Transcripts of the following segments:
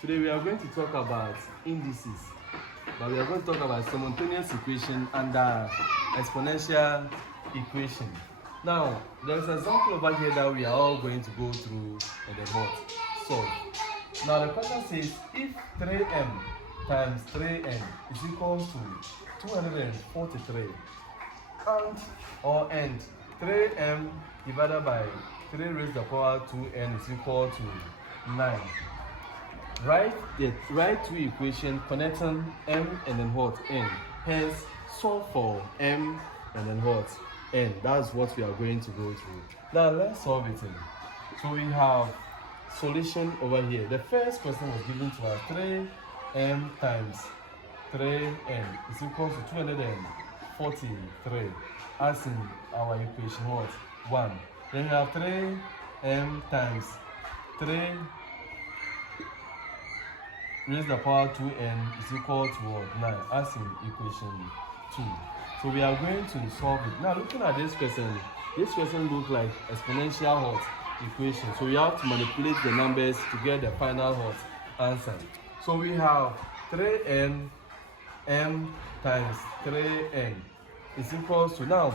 Today we are going to talk about indices, but we are going to talk about simultaneous equation and exponential equation. Now, there is an example over here that we are all going to go through and then what? So, now the question says if 3m times 3n is equals to 243 and 3m divided by 3 raised to the power 2n is equal to 9. Write two equations connecting m and then what? N. Hence, solve for m and then what? N. That's what we are going to go through. Now, let's solve it. So, we have solution over here. The first question was given to us 3m times 3n is equal to 243 as in our equation what? 1. Then we have 3m times 3 raised to the power 2n is equal to what? 9 as in equation 2. So we are going to solve it. Now looking at this question looks like exponential hot equation. So we have to manipulate the numbers to get the final hot answer. So we have 3n m times 3n is equals to now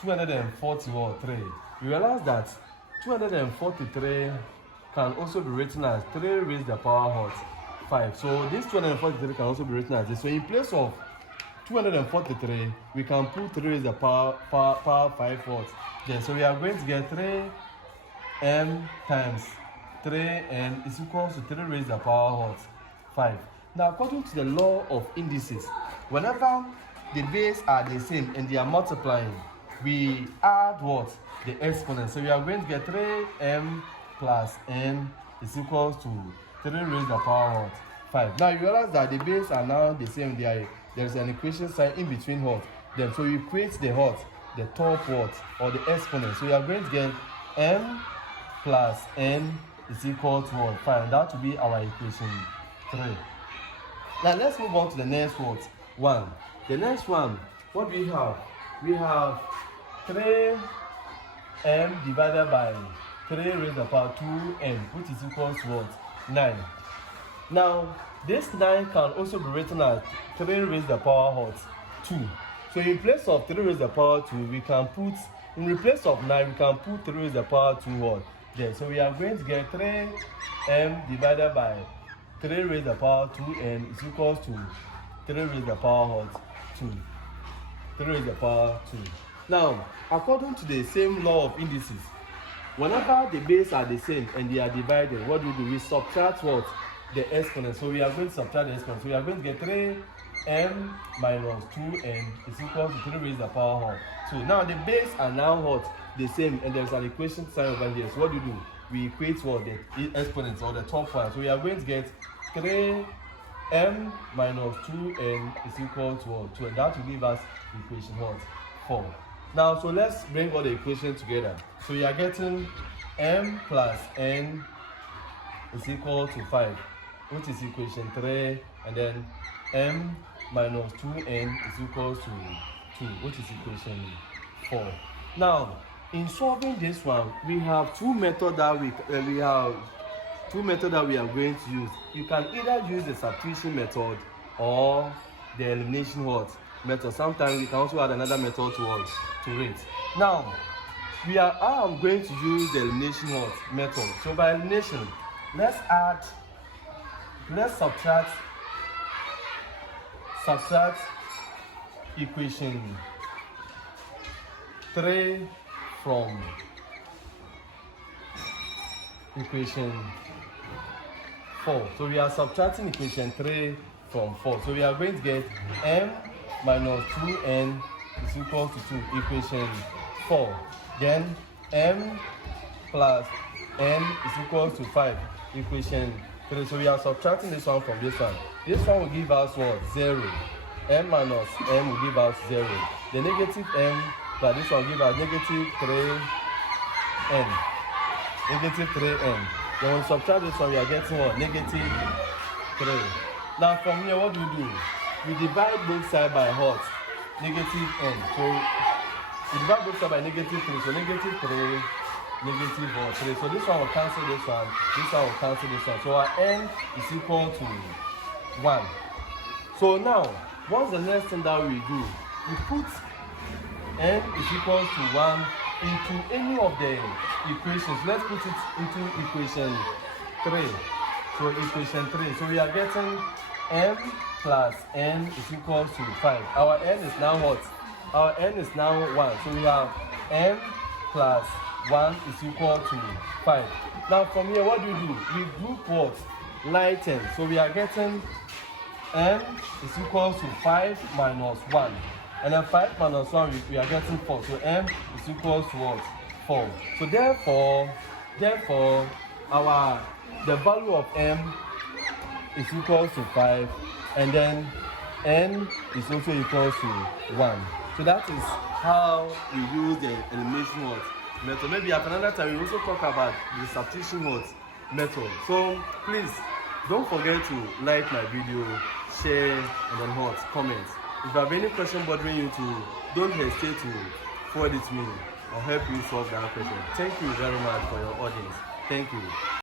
243. We realize that 243 can also be written as 3 raised to the power hot 5. So this 243 can also be written as this. So in place of 243, we can put 3 raised to the power 5 hot. Then so we are going to get 3m times 3n is equals to 3 raised to the power hot 5. Now according to the law of indices, whenever the base are the same and they are multiplying, we add what? The exponent. So we are going to get 3m plus n is equals to 3 raised to the power what? 5. Now you realize that the base are now the same. There is an equation sign in between what? Then so you create the what? The top what? Or the exponent. So you are going to get m plus n is equal to what? 5. That will be our equation 3. Now let's move on to the next what? 1. The next one, what do we have? We have 3m divided by 3 raised to the power 2n, which is equal to what? 9. Now, this 9 can also be written as 3 raised to the power what? 2. So in place of 3 raised to the power 2, we can put, in place of 9, we can put 3 raised to the power 2 what? There. So we are going to get 3m divided by 3 raised to the power 2n is equals to 3 raised to the power what? 2. 3 raised to the power 2. Now, according to the same law of indices, whenever the base are the same and they are divided, what do? We subtract what? The exponent. So we are going to subtract the exponent. So we are going to get 3m minus 2n is equal to 3 raised to the power 2. Now the base are now what? The same, and there's an equation sign over here. So what do? We equate what? The exponents or the top one. So we are going to get 3m minus 2n is equal to what? 2. And that will give us equation what? 4. Now, so let's bring all the equations together. So you are getting m plus n is equal to 5, which is equation 3, and then m minus 2n is equal to 2, which is equation 4. Now, in solving this one, we have two methods that we are going to use. You can either use the substitution method or the elimination what? Method. Sometimes we can also add another method to it. Now, I am going to use the elimination what? Method. So by elimination, let's subtract equation 3 from equation 4. So we are subtracting equation 3 from 4. So we are going to get m minus 2n is equal to 2, equation 4. Then m plus n is equal to 5, equation 3. So we are subtracting this one from this one. This one will give us what? 0. M minus m will give us 0. The negative m plus this one will give us negative 3n. Negative 3n. Then when we subtract this one, we are getting what? Negative 3. Now from here, what do? We divide both sides by what? Negative n. So we divide both sides by negative 3. So negative 3 negative or 3. So this one will cancel this one will cancel this one. So our n is equal to 1. So now, what's the next thing that we do? We put n is equal to 1 into any of the equations. Let's put it into equation 3. So equation 3. So we are getting m plus n is equal to 5. Our n is now what? Our n is now 1. So we have m plus 1 is equal to 5. Now from here, what do? We group what? Lighten. So we are getting m is equal to 5 minus 1. And then 5 minus 1, we are getting 4. So m is equal to what? 4. So therefore, the value of m is equal to 5, and then n is also equal to 1. So that is how we use the elimination method. Maybe at another time we also talk about the substitution method. So please don't forget to like my video, share, and then comment. If you have any question bothering you don't hesitate to forward it to me. I'll help you solve that question. Thank you very much for your audience. Thank you.